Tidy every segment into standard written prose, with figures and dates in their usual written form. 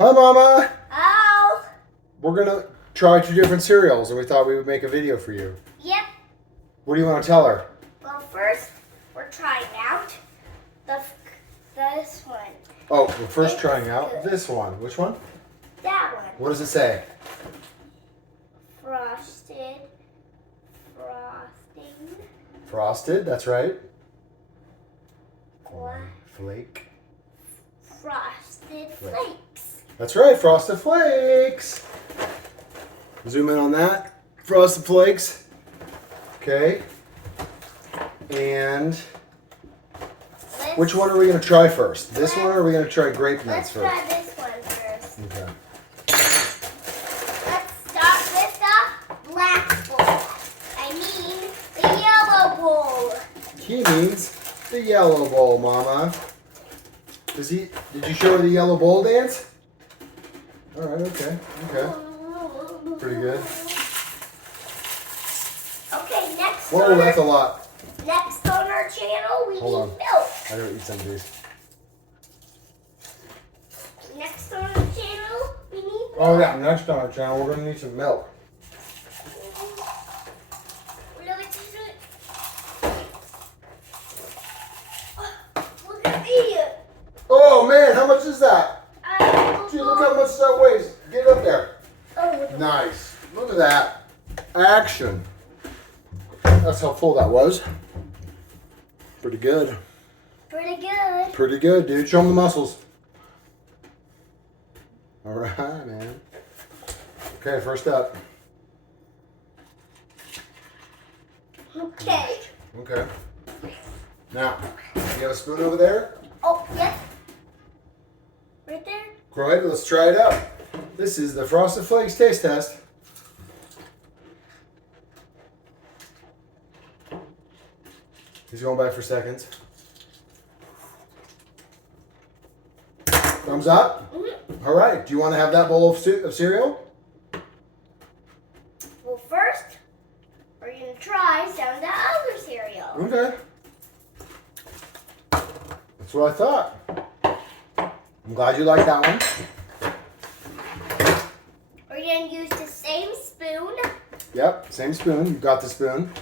Hi, Mama. Oh. We're going to try 2 different cereals, and we thought we would make a video for you. Yep. What do you want to tell her? Well, first, we're trying out this one. Oh, we're first trying out this one. Which one? That one. What does it say? Frosted. Frosting. Frosted, that's right. What? Flake. Frosted flakes. That's right, Frosted Flakes. Zoom in on that. Frosted Flakes. Okay. And which one are we going to try first? This one, or are we going to try grape nuts first? Let's try this one first. Okay. Let's start with the black bowl. I mean the yellow bowl. He means the yellow bowl, Mama. Did you show her the yellow bowl dance? All right, okay. Pretty good. Okay, next Whoa, that's a lot. Next on our channel, we Hold need on. milk. I gotta eat some of these. Next on our channel, we need milk. Oh yeah, next on our channel, we're gonna need some milk. Look at me. Oh man, how much is that? Gee, look how much that weighs. Get up there. Oh, Nice. Look at that. Action. That's how full that was. Pretty good. pretty good. Pretty good, dude. Show them the muscles. All right, man. Okay, first up. Okay. Okay. Now, you have a spoon over there? Oh, yes. Right there. Go ahead, let's try it out. This is the Frosted Flakes taste test. He's going back for seconds. Thumbs up? Mm-hmm. All right, do you want to have that bowl of cereal? Well, first, we're going to try some of the other cereal. Okay. That's what I thought. I'm glad you like that one. We're going to use the same spoon. Yep, same spoon. You got the spoon.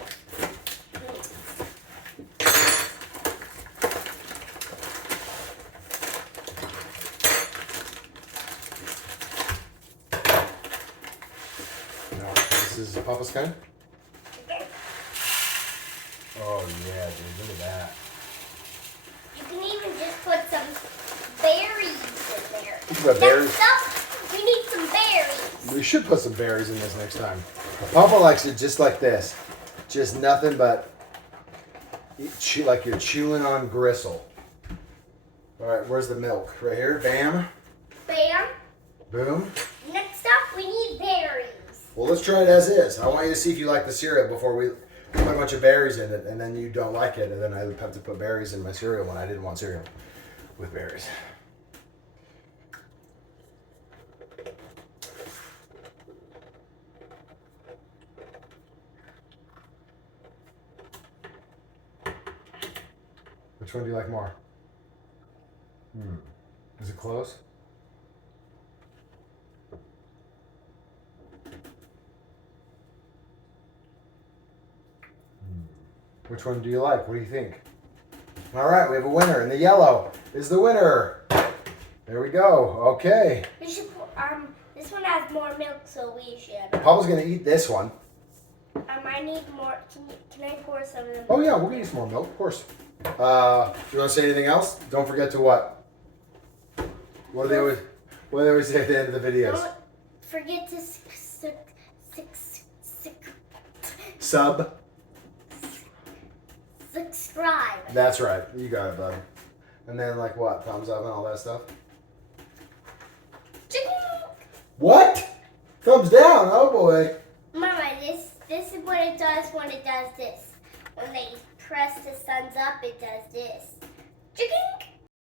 Now, this is Papa's kind. Okay. Oh yeah, dude, look at that. You can even just put some berries in there. You can put berries. Next up, we need some berries. We should put some berries in this next time. Papa likes it just like this. Just nothing but like you're chewing on gristle. All right, where's the milk? Right here. Bam. Bam. Boom. Next up, we need berries. Well, let's try it as is. I want you to see if you like the cereal before we put a bunch of berries in it, and then you don't like it, and then I have to put berries in my cereal when I didn't want cereal with berries. Which one do you like more? Is it close? Which one do you like? What do you think? All right, we have a winner, and the yellow is the winner. There we go. Okay. We should. This one has more milk, so we should. Papa's gonna eat this one. I need more. Can I pour some of them? Oh yeah, we'll get you some more milk, of course. Do you want to say anything else? Don't forget to what? What do they always say at the end of the videos? Don't forget to subscribe. That's right. You got it, buddy. And then like what? Thumbs up and all that stuff. What? Thumbs down. Oh boy. Mama, this is what it does when it does this. When they press the thumbs up, it does this.